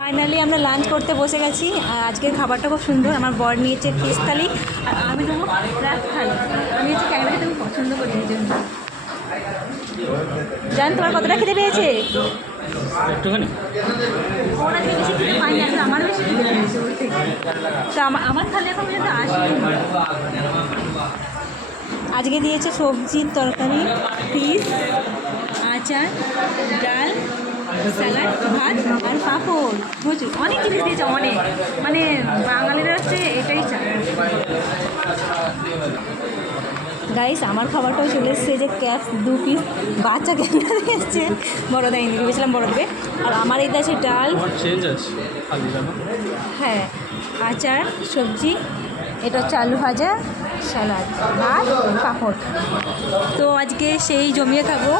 Finally আমরা lunch করতে বসে গেছি। আর আজকের খাবারটা খুব সুন্দর। আমার বর নিয়েছে ফিশ থালি আর আমি নেবো রাত থালি। আমি হচ্ছে ক্যামেরা খেতে খুব পছন্দ করি এই জন্য। জান তোমার কতটা খেতে পেয়েছে? একটুখানি ওর আজকে বেশি খেতে পাইনি, আসলে আমার বেশি খেতে পেয়েছে ওর থেকে। তো আমার থালি এখন পর্যন্ত আসেনি। আজকে দিয়েছে সবজির তরকারি, ফিশ, আচার, ডাল, স্যালাড, ভাত আর পাঁপড়, প্রচুর অনেক জিনিস দিয়েছে, অনেক। মানে বাঙালিরা হচ্ছে এটাই চায়। গাইস আমার খাবারটাও চলে এসছে, যে ক্যাপস 2 পিস বাচ্চা ক্যামেরা দিয়ে এসছে, বড় দেয়নি, ভেবেছিলাম বড় দেবে। আর আমার এই আছে ডাল, চেঞ্জ আছে হ্যাঁ, আচার, সবজি, এটা হচ্ছে আলু ভাজা, স্যালাড, ভাত, পাঁপড়। তো আজকে সেই জমিয়ে খাবো।